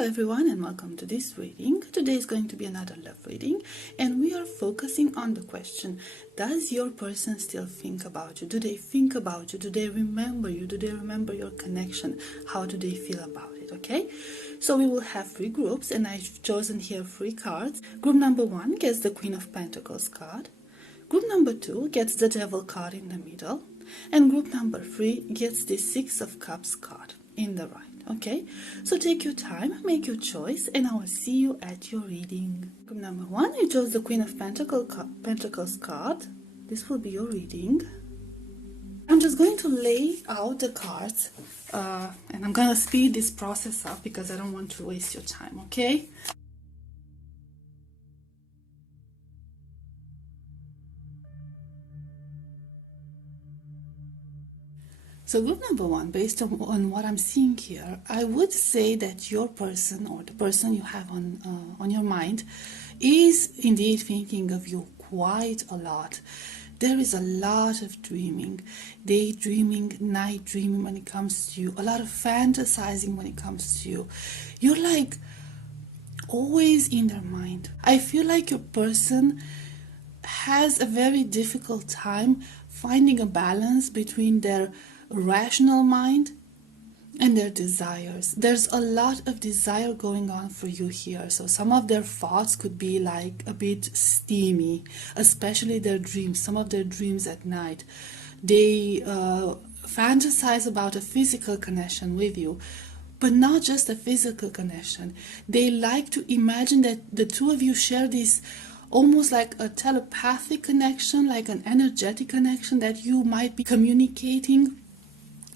Hello everyone and welcome to this reading. Today is going to be another love reading and we are focusing on the question, does your person still think about you? Do they think about you? Do they remember you? Do they remember your connection? How do they feel about it? Okay, so we will have three groups and I've chosen here three cards. Group number 1 gets the Queen of Pentacles card. Group number 2 gets the Devil card in the middle. And group number 3 gets the Six of Cups card in the right. Okay, so take your time, make your choice, and I will see you at your reading. Group number 1, you chose the Queen of Pentacles card. This will be your reading. I'm just going to lay out the cards and I'm going to speed this process up because I don't want to waste your time, okay? So group number 1, based on what I'm seeing here, I would say that your person or the person you have on your mind is indeed thinking of you quite a lot. There is a lot of dreaming, daydreaming, night dreaming when it comes to you, a lot of fantasizing when it comes to you. You're like always in their mind. I feel like your person has a very difficult time finding a balance between their rational mind and their desires. There's a lot of desire going on for you here, so some of their thoughts could be like a bit steamy, especially their dreams, some of their dreams at night. They fantasize about a physical connection with you, but not just a physical connection. They like to imagine that the two of you share this almost like a telepathic connection, like an energetic connection, that you might be communicating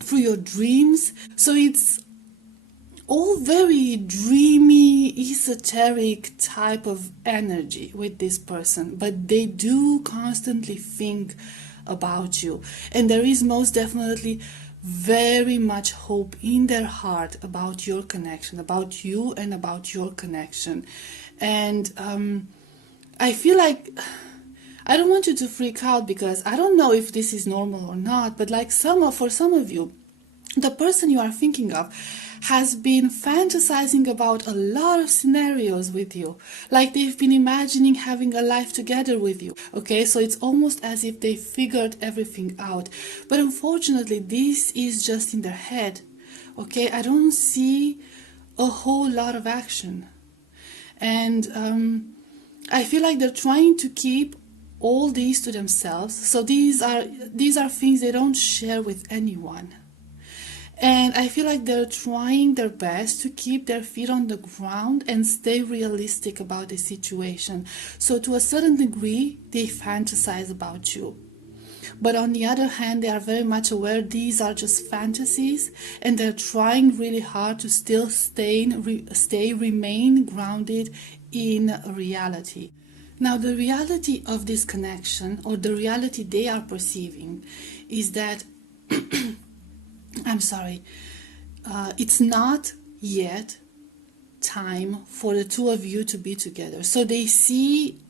through your dreams. So it's all very dreamy, esoteric type of energy with this person, but they do constantly think about you, and there is most definitely very much hope in their heart about your connection, about you and about your connection. And I feel like I don't want you to freak out because I don't know if this is normal or not, but like for some of you, the person you are thinking of has been fantasizing about a lot of scenarios with you. Like they've been imagining having a life together with you. Okay, so it's almost as if they figured everything out. But unfortunately, this is just in their head. Okay, I don't see a whole lot of action. And I feel like they're trying to keep all these to themselves. So these are things they don't share with anyone. And I feel like they're trying their best to keep their feet on the ground and stay realistic about the situation. So to a certain degree, they fantasize about you. But on the other hand, they are very much aware these are just fantasies, and they're trying really hard to still remain grounded in reality. Now, the reality of this connection, or the reality they are perceiving, is that it's not yet time for the two of you to be together. So they see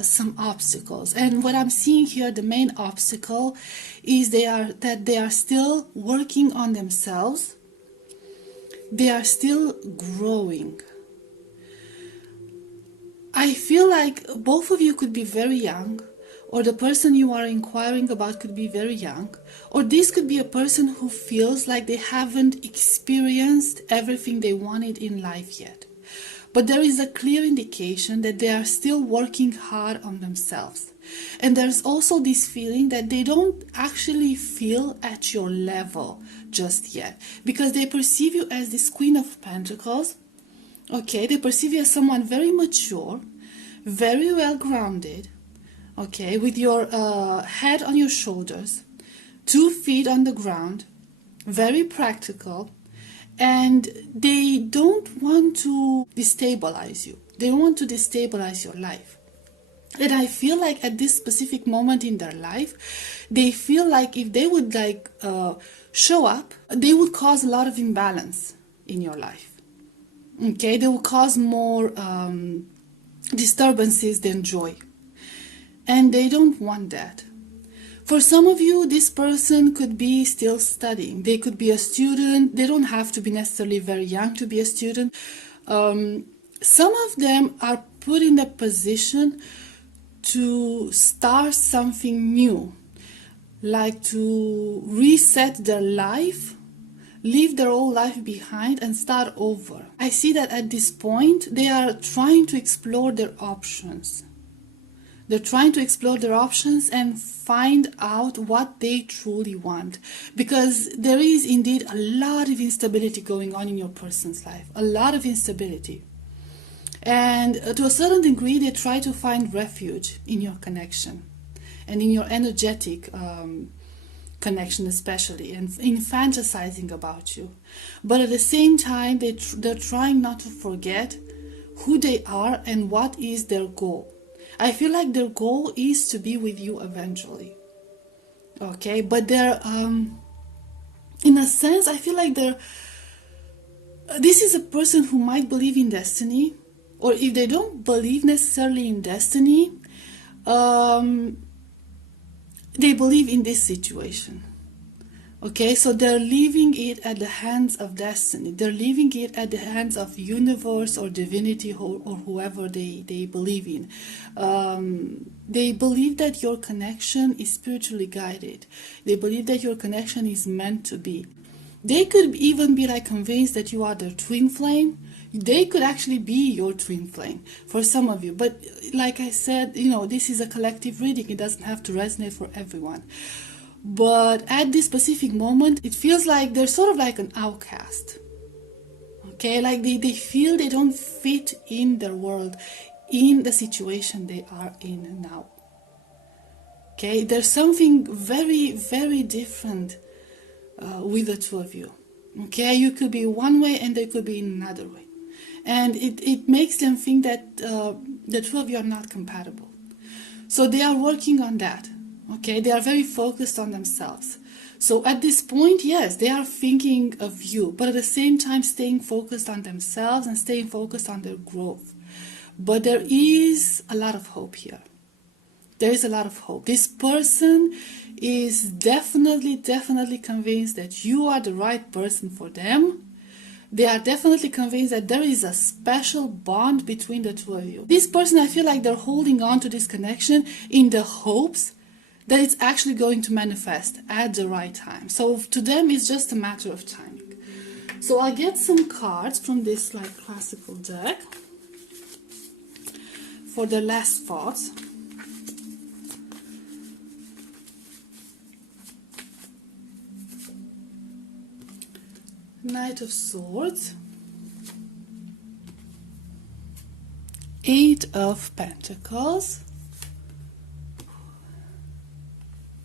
some obstacles, and what I'm seeing here, the main obstacle is that they are still working on themselves. They are still growing. I feel like both of you could be very young, or the person you are inquiring about could be very young, or this could be a person who feels like they haven't experienced everything they wanted in life yet. But there is a clear indication that they are still working hard on themselves. And there's also this feeling that they don't actually feel at your level just yet, because they perceive you as this Queen of Pentacles. Okay, they perceive you as someone very mature, very well grounded, okay, with your head on your shoulders, 2 feet on the ground, very practical, and they don't want to destabilize you. They want to destabilize your life. And I feel like at this specific moment in their life, they feel like if they would show up, they would cause a lot of imbalance in your life. Okay, they will cause more disturbances than joy, and they don't want that. For some of you, this person could be still studying. They could be a student. They don't have to be necessarily very young to be a student, Some of them are put in a position to start something new, like to reset their life, leave their old life behind and start over. I see that at this point they are trying to explore their options. They're trying to explore their options and find out what they truly want. Because there is indeed a lot of instability going on in your person's life. A lot of instability. And to a certain degree, they try to find refuge in your connection. And in your energetic connection especially. And in fantasizing about you. But at the same time, they're trying not to forget who they are and what is their goal. I feel like their goal is to be with you eventually. Okay, but they're, in a sense, I feel like this is a person who might believe in destiny, or if they don't believe necessarily in destiny, they believe in this situation. Okay, so they're leaving it at the hands of destiny. They're leaving it at the hands of universe or divinity or whoever they believe in. They believe that your connection is spiritually guided. They believe that your connection is meant to be. They could even be like convinced that you are their twin flame. They could actually be your twin flame for some of you. But like I said, this is a collective reading. It doesn't have to resonate for everyone. But at this specific moment, it feels like they're sort of like an outcast. Okay, like they feel they don't fit in their world, in the situation they are in now. Okay, there's something very, very different with the two of you. Okay, you could be one way and they could be in another way. And it makes them think that the two of you are not compatible. So they are working on that. Okay, they are very focused on themselves. So at this point, yes, they are thinking of you, but at the same time staying focused on themselves and staying focused on their growth. But there is a lot of hope here. There is a lot of hope. This person is definitely convinced that you are the right person for them. They are definitely convinced that there is a special bond between the two of you. This person, I feel like they're holding on to this connection in the hopes that it's actually going to manifest at the right time. So to them, it's just a matter of timing. So I'll get some cards from this like classical deck for the last thoughts. Knight of Swords, Eight of Pentacles,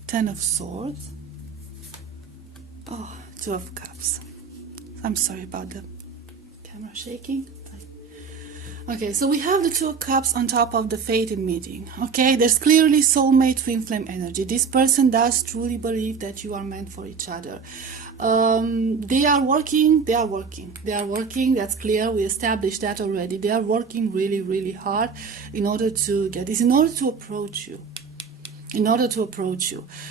Ten of Swords, Two of Cups. I'm sorry about the camera shaking. Okay, so we have the Two of Cups on top of the fated meeting. Okay, there's clearly soulmate twin flame energy. This person does truly believe that you are meant for each other. They are working, that's clear, we established that already. They are working really, really hard in order to get this, in order to approach you.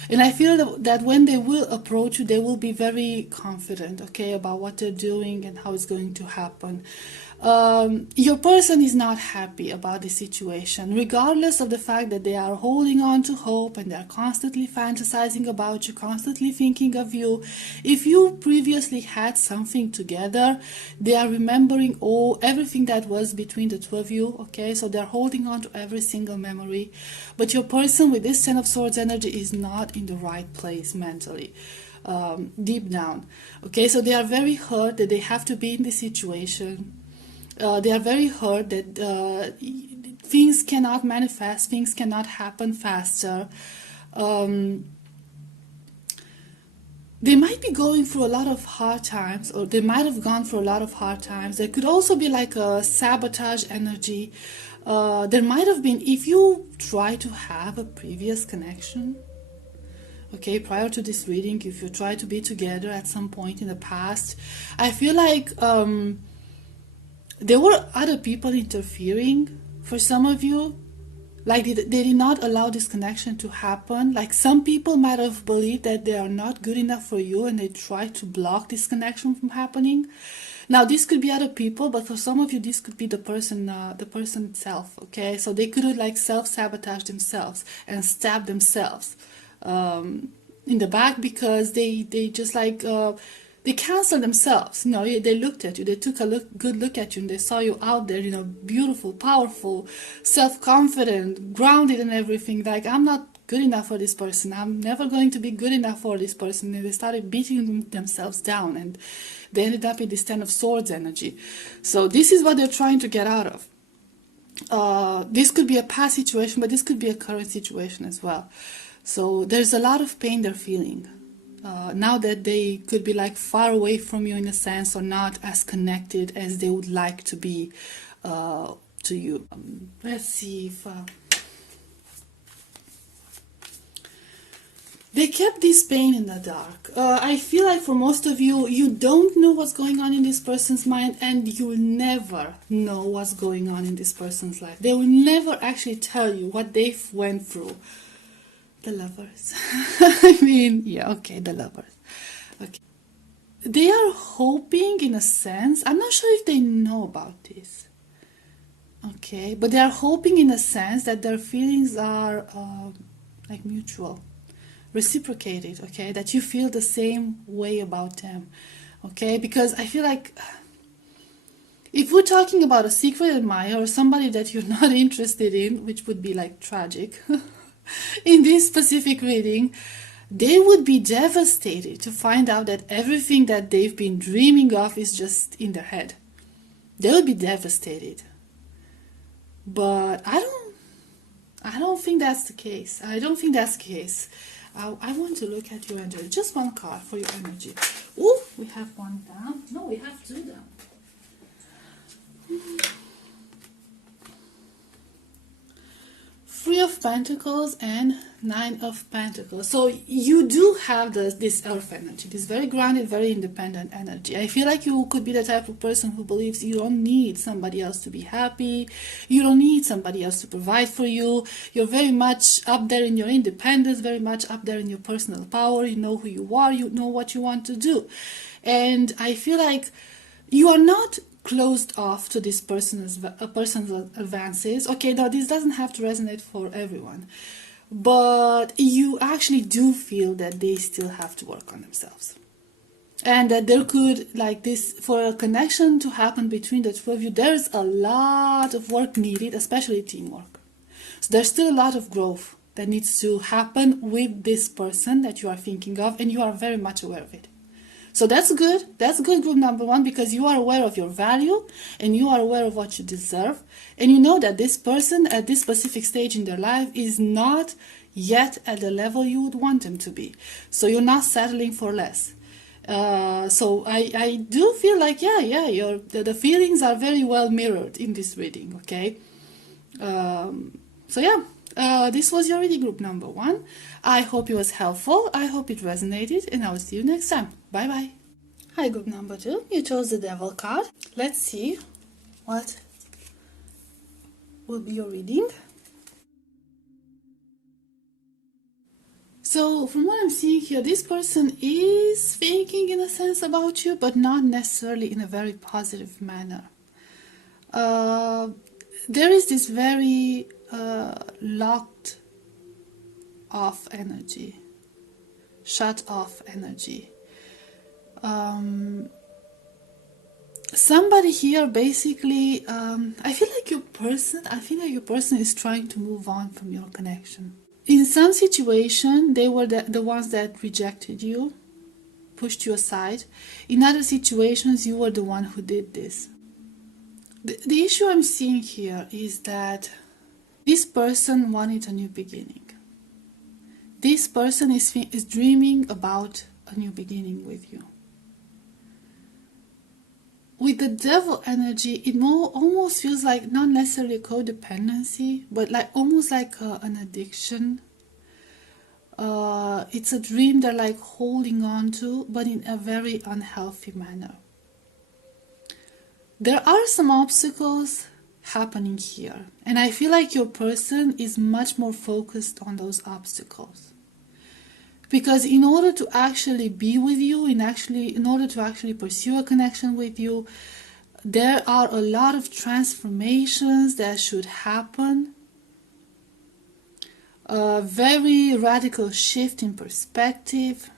And I feel that when they will approach you, they will be very confident, okay, about what they're doing and how it's going to happen. Your person is not happy about the situation, regardless of the fact that they are holding on to hope and they're constantly fantasizing about you, constantly thinking of you. If you previously had something together, they are remembering everything that was between the two of you, okay? So they're holding on to every single memory. But your person with this Ten of Swords energy is not in the right place mentally. Deep down, okay? So they are very hurt that they have to be in this situation. They are very hurt that things cannot manifest, things cannot happen faster. They might be going through a lot of hard times, or they might have gone through a lot of hard times. There could also be like a sabotage energy. There might have been, if you try to have a previous connection, okay, prior to this reading, if you try to be together at some point in the past, I feel like there were other people interfering for some of you. Like they did not allow this connection to happen. Like some people might have believed that they are not good enough for you and they tried to block this connection from happening. Now, this could be other people, but for some of you, this could be the person itself. Okay, so they could have like self-sabotage themselves and stab themselves in the back because they just like they cancel themselves. You know, they looked at you, they took a good look at you, and they saw you out there, you know, beautiful, powerful, self-confident, grounded, and everything. Like, I'm not good enough for this person. I'm never going to be good enough for this person. And they started beating themselves down, and they ended up in this Ten of Swords energy. So this is what they're trying to get out of. This could be a past situation, but this could be a current situation as well. So there's a lot of pain they're feeling. Now that they could be like far away from you in a sense, or not as connected as they would like to be to you. Let's see if... they kept this pain in the dark. I feel like for most of you, you don't know what's going on in this person's mind, and you will never know what's going on in this person's life. They will never actually tell you what they've went through. The Lovers. I mean, yeah, okay, the Lovers. Okay. They are hoping, in a sense, I'm not sure if they know about this. Okay, but they are hoping in a sense that their feelings are like mutual. Reciprocated, okay, that you feel the same way about them, okay, because I feel like if we're talking about a secret admirer or somebody that you're not interested in, which would be like tragic in this specific reading, they would be devastated to find out that everything that they've been dreaming of is just in their head. They would be devastated. But I don't think that's the case. I don't think that's the case. I want to look at your energy. Just one card for your energy. Oh, we have one down. No, we have two down. Three of Pentacles and Nine of Pentacles. So you do have this earth energy, this very grounded, very independent energy. I feel like you could be the type of person who believes you don't need somebody else to be happy. You don't need somebody else to provide for you. You're very much up there in your independence, very much up there in your personal power. You know who you are. You know what you want to do. And I feel like you are not closed off to this person's advances. Okay, now this doesn't have to resonate for everyone, but you actually do feel that they still have to work on themselves, and that there could, like this, for a connection to happen between the two of you, there's a lot of work needed, especially teamwork. So there's still a lot of growth that needs to happen with this person that you are thinking of, and you are very much aware of it. So that's good. That's good, group number one, because you are aware of your value and you are aware of what you deserve. And you know that this person at this specific stage in their life is not yet at the level you would want them to be. So you're not settling for less. So I do feel like, the feelings are very well mirrored in this reading, okay? This was your reading, group number one. I hope it was helpful. I hope it resonated, and I will see you next time. Bye bye. Hi, group number two. You chose the Devil card. Let's see what will be your reading. So from what I'm seeing here, this person is thinking in a sense about you, but not necessarily in a very positive manner. There is this very locked off energy, shut off energy. Somebody here basically, I feel like your person is trying to move on from your connection. In some situation, they were the ones that rejected you, pushed you aside. In other situations, you were the one who did this. The issue I'm seeing here is that this person wanted a new beginning. This person is dreaming about a new beginning with you. With the Devil energy, it almost feels like not necessarily a codependency, but like almost like an addiction. It's a dream they're like holding on to, but in a very unhealthy manner. There are some obstacles happening here, and I feel like your person is much more focused on those obstacles. Because in order to actually be with you, in order to actually pursue a connection with you, there are a lot of transformations that should happen. A very radical shift in perspective,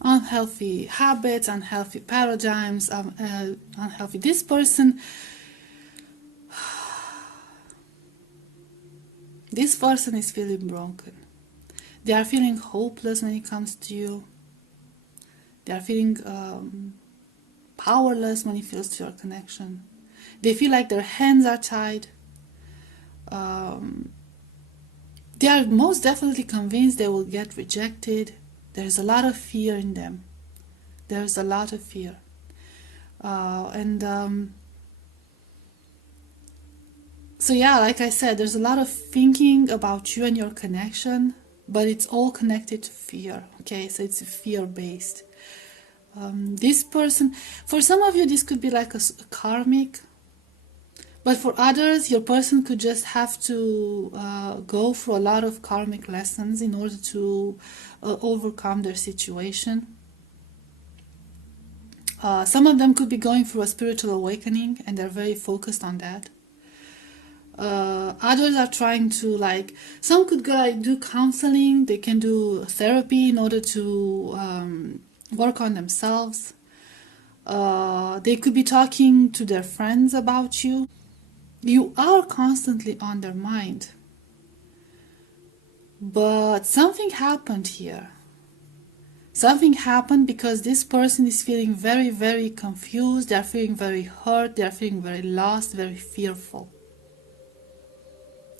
unhealthy habits, unhealthy paradigms, unhealthy. This person is feeling broken. They are feeling hopeless when it comes to you. They are feeling powerless when it feels to your connection. They feel like their hands are tied. They are most definitely convinced they will get rejected. There's a lot of fear in them. There's a lot of fear. So yeah, like I said, there's a lot of thinking about you and your connection, but it's all connected to fear. Okay, so it's fear-based. This person, for some of you, this could be like a karmic, but for others, your person could just have to go through a lot of karmic lessons in order to overcome their situation. Some of them could be going through a spiritual awakening, and they're very focused on that. Others are trying to, like, some could go do counseling. They can do therapy in order to work on themselves. They could be talking to their friends about you. You are constantly on their mind. But something happened here. Something happened because this person is feeling very, very confused. They're feeling very hurt. They're feeling very lost, very fearful.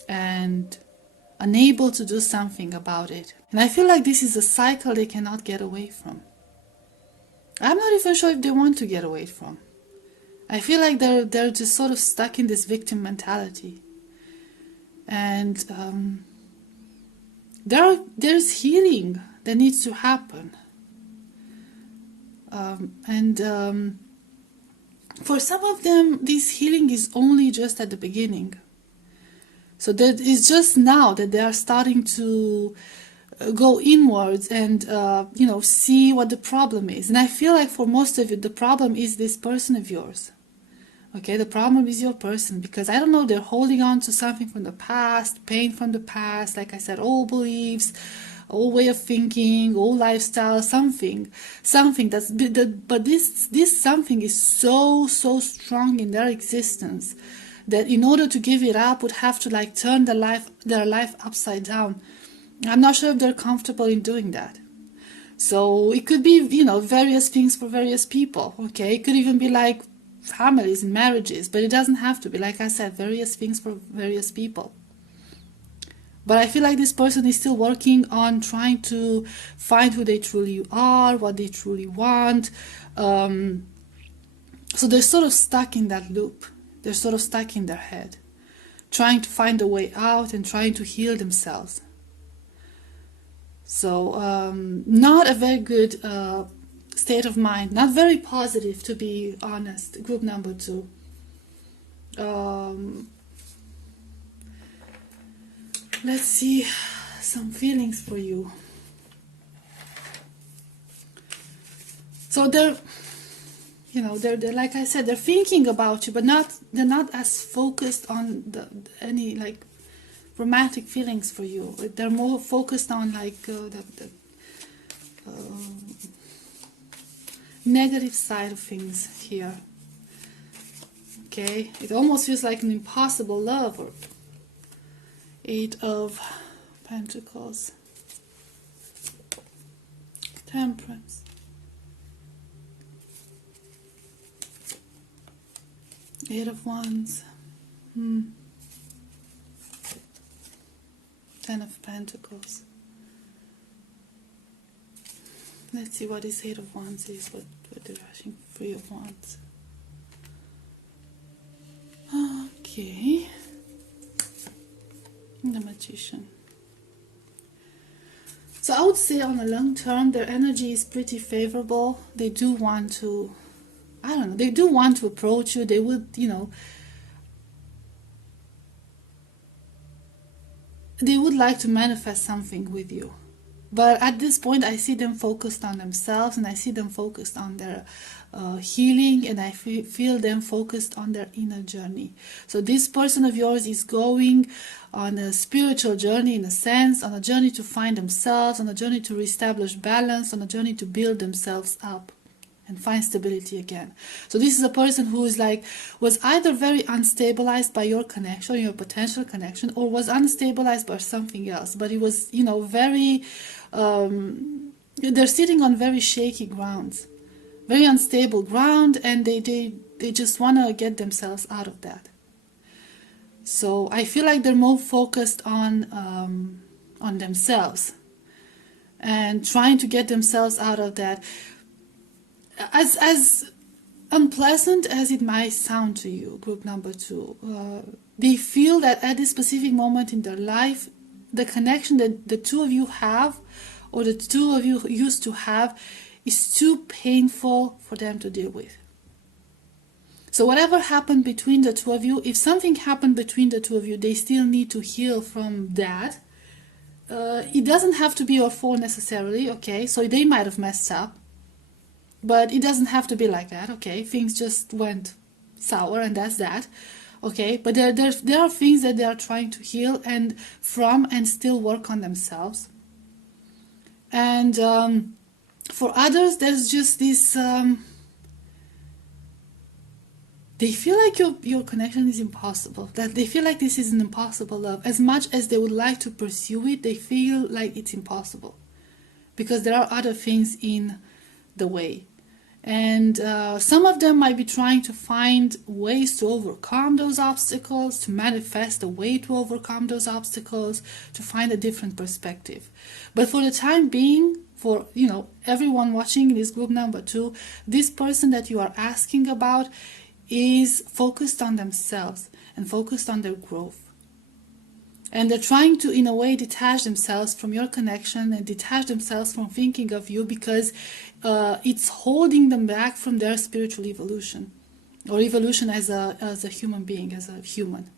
And unable to do something about it. And I feel like this is a cycle they cannot get away from. I'm not even sure if they want to get away from. I feel like they're just sort of stuck in this victim mentality. And there's healing that needs to happen. For some of them, this healing is only just at the beginning. So that it's just now that they are starting to go inwards and see what the problem is. And I feel like for most of you, the problem is this person of yours. Okay, the problem is your person, because I don't know, they're holding on to something from the past, pain from the past, like I said, old beliefs, old way of thinking, old lifestyle, something that's, but this something is so strong in their existence that in order to give it up would have to like turn their life upside down. I'm not sure if they're comfortable in doing that. So it could be, various things for various people. Okay, it could even be like families and marriages, but it doesn't have to be. Like I said, various things for various people. But I feel like this person is still working on trying to find who they truly are, what they truly want. So they're sort of stuck in that loop. They're sort of stuck in their head, trying to find a way out and trying to heal themselves. So not a very good state of mind, not very positive, to be honest. Group number 2. Let's see some feelings for you. So they're like I said, they're thinking about you, but they're not as focused on any like romantic feelings for you. They're more focused on like the negative side of things here. Okay, it almost feels like an impossible love. Or 8 of Pentacles, Temperance, Eight of Wands, 10 of Pentacles. Let's see what this 8 of Wands is, what they're rushing. 3 of Wands. Okay. The Magician. So I would say on the long term, their energy is pretty favorable. They do want to, they do want to approach you. They would, they would like to manifest something with you. But at this point, I see them focused on themselves, and I see them focused on their healing, and I feel them focused on their inner journey. So this person of yours is going on a spiritual journey, in a sense, on a journey to find themselves, on a journey to reestablish balance, on a journey to build themselves up and find stability again. So this is a person who is like, was either very unstabilized by your connection, your potential connection, or was unstabilized by something else. But it was, you know, very, they're sitting on very shaky grounds, very unstable ground, and they just want to get themselves out of that. So I feel like they're more focused on themselves and trying to get themselves out of that. As unpleasant as it might sound to you, group number 2, they feel that at this specific moment in their life, the connection that the two of you have, or the two of you used to have, is too painful for them to deal with. So whatever happened between the two of you, if something happened between the two of you, they still need to heal from that. It doesn't have to be your fault necessarily, okay? So they might have messed up. But it doesn't have to be like that, okay? Things just went sour, and that's that, okay? But there are things that they are trying to heal and still work on themselves. And for others, there's just this... they feel like your connection is impossible. That they feel like this is an impossible love. As much as they would like to pursue it, they feel like it's impossible. Because there are other things in the way. And some of them might be trying to find ways to overcome those obstacles, to manifest a way to overcome those obstacles, to find a different perspective. But for the time being, for everyone watching this group number 2, this person that you are asking about is focused on themselves and focused on their growth. And they're trying to, in a way, detach themselves from your connection and detach themselves from thinking of you, because it's holding them back from their spiritual evolution, or evolution as a human being, as a human,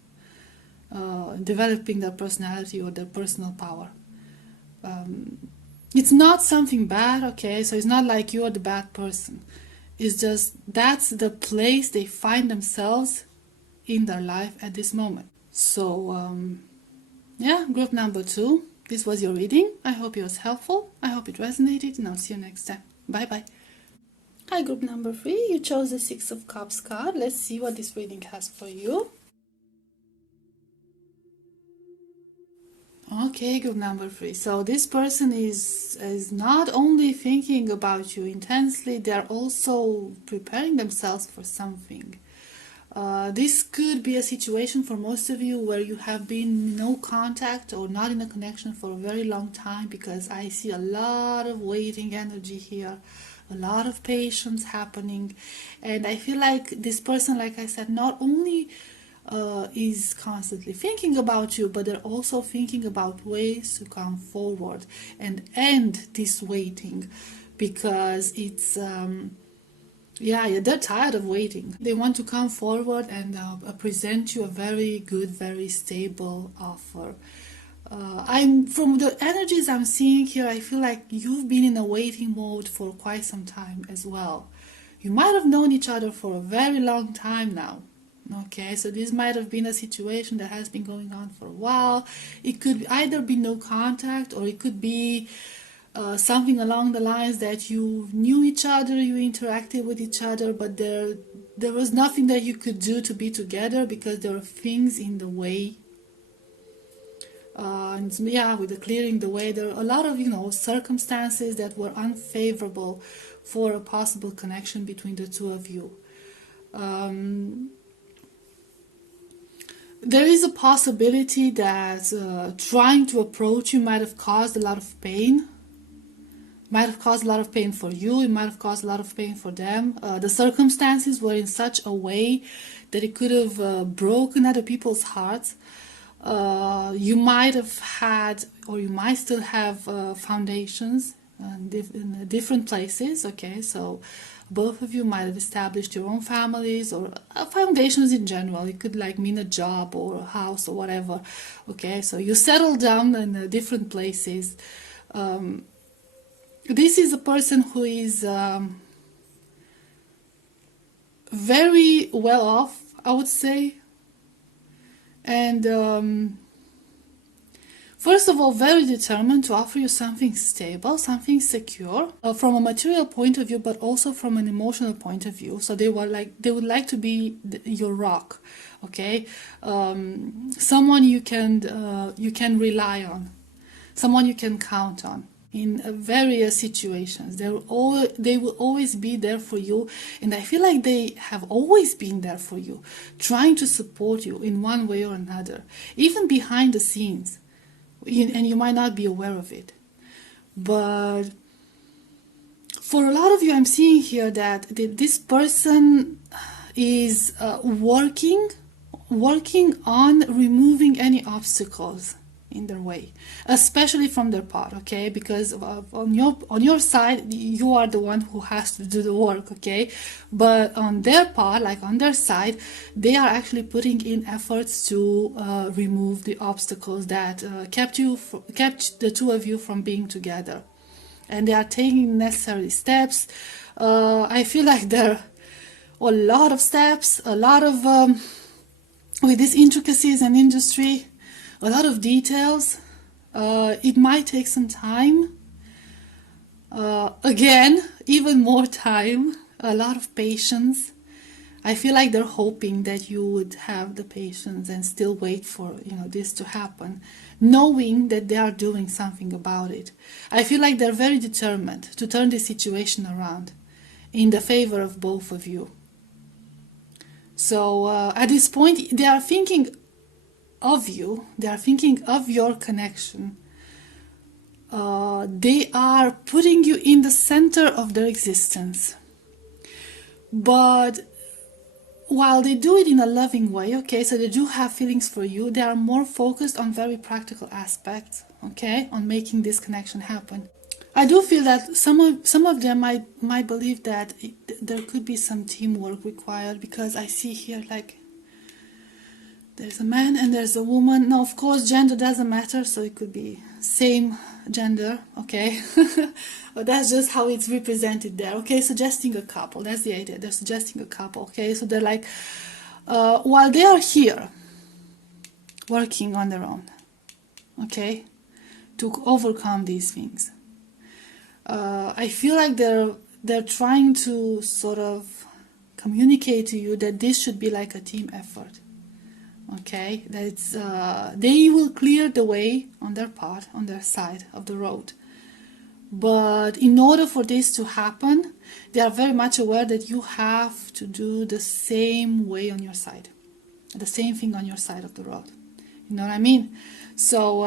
developing their personality or their personal power. It's not something bad, okay? So it's not like you're the bad person. It's just that's the place they find themselves in their life at this moment. So, yeah, group number 2, this was your reading. I hope it was helpful. I hope it resonated, and I'll see you next time. Bye-bye. Hi, group number 3. You chose the 6 of Cups card. Let's see what this reading has for you. Okay, group number 3. So this person is not only thinking about you intensely, they're also preparing themselves for something. This could be a situation for most of you where you have been in no contact or not in a connection for a very long time, because I see a lot of waiting energy here, a lot of patience happening, and I feel like this person, like I said, not only is constantly thinking about you, but they're also thinking about ways to come forward and end this waiting, because it's yeah, they're tired of waiting. They want to come forward and present you a very good, very stable offer. From the energies I'm seeing here, I feel like you've been in a waiting mode for quite some time as well. You might have known each other for a very long time now. Okay, so this might have been a situation that has been going on for a while. It could either be no contact, or it could be something along the lines that you knew each other, you interacted with each other, but there was nothing that you could do to be together because there were things in the way. And yeah, with the clearing the way, there are a lot of circumstances that were unfavorable for a possible connection between the two of you. There is a possibility that trying to approach you might have caused a lot of pain. Might have caused a lot of pain for you, it might have caused a lot of pain for them. The circumstances were in such a way that it could have broken other people's hearts. You might have had, or you might still have foundations in different places, okay? So both of you might have established your own families, or foundations in general. It could mean a job or a house or whatever, okay? So you settled down in different places. This is a person who is very well off, I would say, and first of all, very determined to offer you something stable, something secure, from a material point of view, but also from an emotional point of view. So they would like to be your rock, okay? Someone you can rely on, someone you can count on in various situations. They will always be there for you, and I feel like they have always been there for you, trying to support you in one way or another, even behind the scenes. And you might not be aware of it, but for a lot of you, I'm seeing here that this person is working on removing any obstacles in their way, especially from their part, okay? Because on your side, you are the one who has to do the work, okay? But on their part, like on their side, they are actually putting in efforts to remove the obstacles that kept the two of you from being together, and they are taking necessary steps. I feel like there are a lot of steps, a lot of with these intricacies and industry, a lot of details. It might take some time. Again, even more time, a lot of patience. I feel like they're hoping that you would have the patience and still wait for this to happen, knowing that they are doing something about it. I feel like they're very determined to turn the situation around in the favor of both of you. So at this point, they are thinking of you, they are thinking of your connection. They are putting you in the center of their existence. But while they do it in a loving way, okay, so they do have feelings for you, they are more focused on very practical aspects, okay, on making this connection happen. I do feel that some of them might believe that there could be some teamwork required, because I see here like there's a man and there's a woman. Now, of course, gender doesn't matter, so it could be same gender, okay? But that's just how it's represented there, okay? Suggesting a couple, that's the idea. They're suggesting a couple, okay? So they're like, while they are here, working on their own, okay? To overcome these things. I feel like they're trying to sort of communicate to you that this should be like a team effort. Okay, that they will clear the way on their part, on their side of the road. But in order for this to happen, they are very much aware that you have to do the same way on your side, the same thing on your side of the road. You know what I mean? So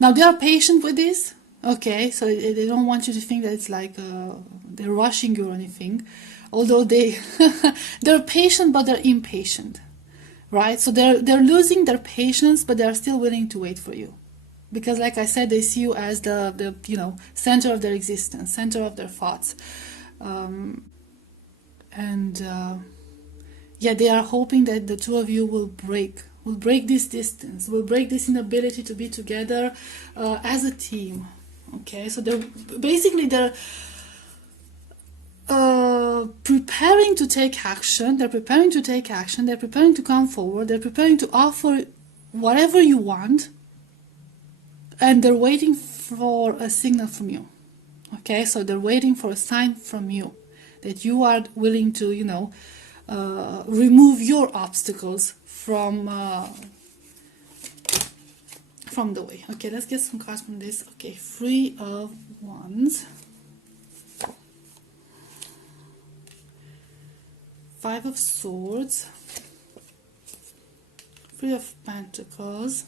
now they are patient with this. Okay, so they don't want you to think that it's like they're rushing you or anything. Although they're patient, but they're impatient, right? So they're losing their patience, but they're still willing to wait for you, because, like I said, they see you as the center of their existence, center of their thoughts, yeah, they are hoping that the two of you will break this distance, will break this inability to be together as a team. Okay, so they're preparing to take action. They're preparing to come forward. They're preparing to offer whatever you want, and they're waiting for a signal from you. Okay, so they're waiting for a sign from you that you are willing to, remove your obstacles from the way. Okay, let's get some cards from this. Okay, 3 of Wands. 5 of Swords, 3 of Pentacles,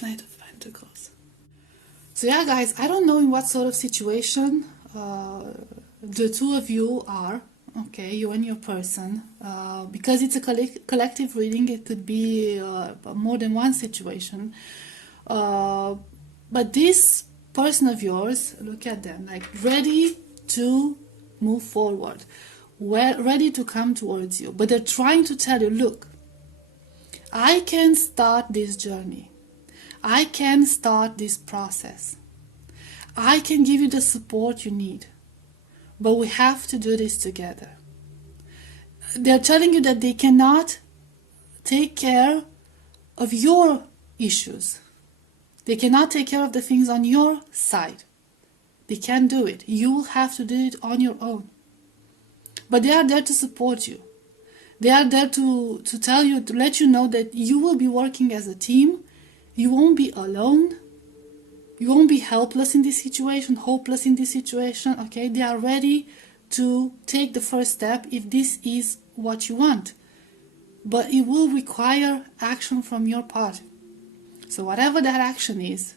Knight of Pentacles. So yeah, guys, I don't know in what sort of situation the two of you are, okay, you and your person, because it's a collective reading. It could be more than one situation, but this person of yours, look at them, like ready to move forward, ready to come towards you, but they're trying to tell you, look, I can start this journey. I can start this process. I can give you the support you need. But we have to do this together. They're telling you that they cannot take care of your issues. They cannot take care of the things on your side. They can't do it. You will have to do it on your own. But they are there to support you. They are there to tell you, to let you know that you will be working as a team. You won't be alone. You won't be helpless in this situation, hopeless in this situation, okay? They are ready to take the first step if this is what you want. But it will require action from your part. So whatever that action is,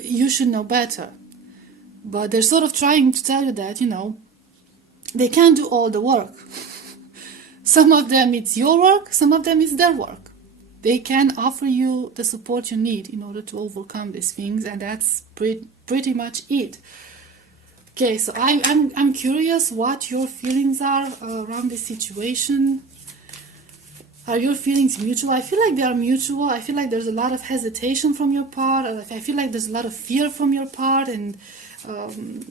you should know better. But they're sort of trying to tell you that, they can't do all the work. Some of them it's your work, some of them it's their work. They can offer you the support you need in order to overcome these things, and that's pretty much it. Okay, so I'm curious what your feelings are around this situation. Are your feelings mutual? I feel like they are mutual. I feel like there's a lot of hesitation from your part. I feel like there's a lot of fear from your part, and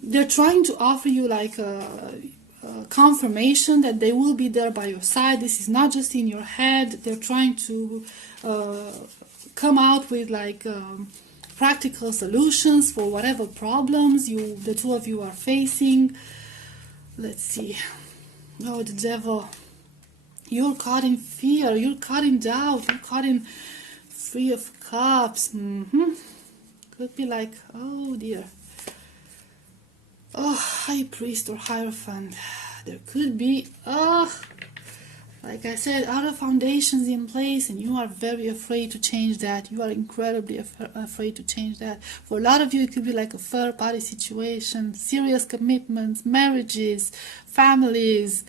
they're trying to offer you like a confirmation that they will be there by your side. This is not just in your head. They're trying to come out with like practical solutions for whatever problems the two of you are facing. Let's see. Oh, the devil. You're caught in fear. You're caught in doubt. You're caught in Three of Cups. Could be like, oh dear. Oh, High Priest or Hierophant. There could be, like I said, other foundations in place, and you are very afraid to change that. You are incredibly afraid to change that. For a lot of you, it could be like a third-party situation, serious commitments, marriages, families.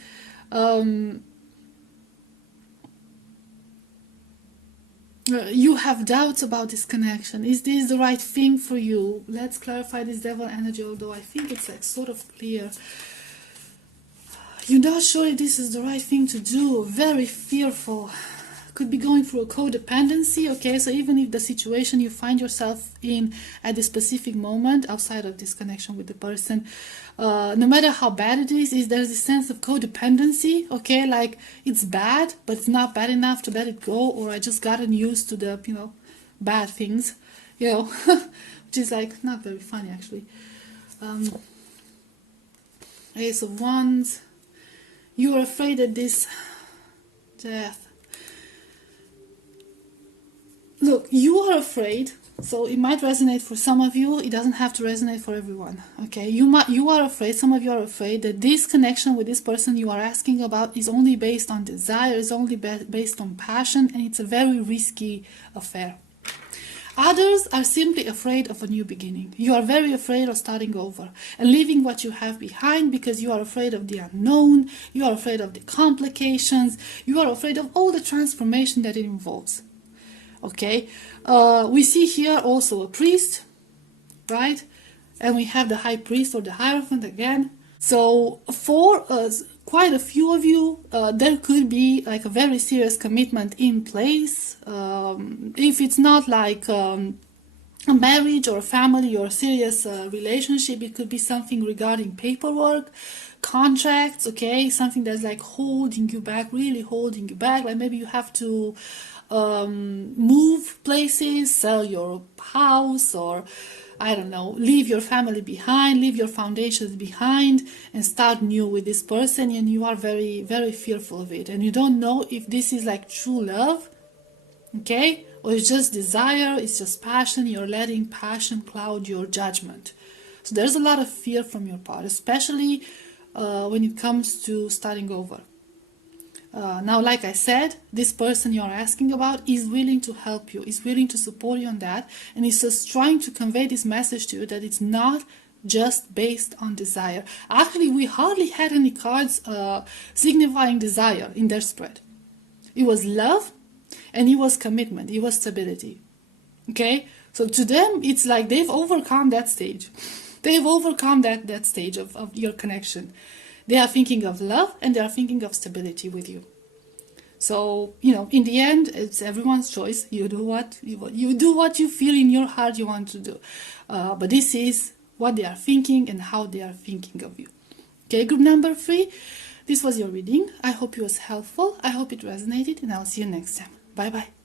You have doubts about this connection. Is this the right thing for you? Let's clarify this devil energy, although I think it's like sort of clear. You're not sure if this is the right thing to do. Very fearful. Could be going through a codependency, okay? So even if the situation you find yourself in at this specific moment, outside of this connection with the person, no matter how bad it is, there's this sense of codependency, okay? Like, it's bad, but it's not bad enough to let it go, or I just gotten used to the, bad things, which is, like, not very funny, actually. Ace of Wands. You are afraid that this death. Look, you are afraid, so it might resonate for some of you. It doesn't have to resonate for everyone, okay? You are afraid, some of you are afraid that this connection with this person you are asking about is only based on desire, is only based on passion, and it's a very risky affair. Others are simply afraid of a new beginning. You are very afraid of starting over and leaving what you have behind because you are afraid of the unknown, you are afraid of the complications, you are afraid of all the transformation that it involves. Okay, we see here also a priest, right? And we have the High Priest or the Hierophant again. So for quite a few of you, there could be like a very serious commitment in place. If it's not like a marriage or a family or a serious relationship, it could be something regarding paperwork, contracts, okay? Something that's like holding you back, really holding you back. Like maybe you have to move places, sell your house, or I don't know, leave your family behind, leave your foundations behind, and start new with this person, and you are very, very fearful of it, and you don't know if this is like true love, okay, or it's just desire, it's just passion. You're letting passion cloud your judgment. So there's a lot of fear from your part, especially when it comes to starting over. Now, like I said, this person you're asking about is willing to help you, is willing to support you on that, and is just trying to convey this message to you that it's not just based on desire. Actually, we hardly had any cards signifying desire in their spread. It was love, and it was commitment, it was stability. Okay? So to them, it's like they've overcome that stage. They've overcome that stage of your connection. They are thinking of love and they are thinking of stability with you. So, in the end, it's everyone's choice. You do what you feel in your heart you want to do. But this is what they are thinking and how they are thinking of you. Okay, group number 3. This was your reading. I hope it was helpful. I hope it resonated, and I'll see you next time. Bye bye.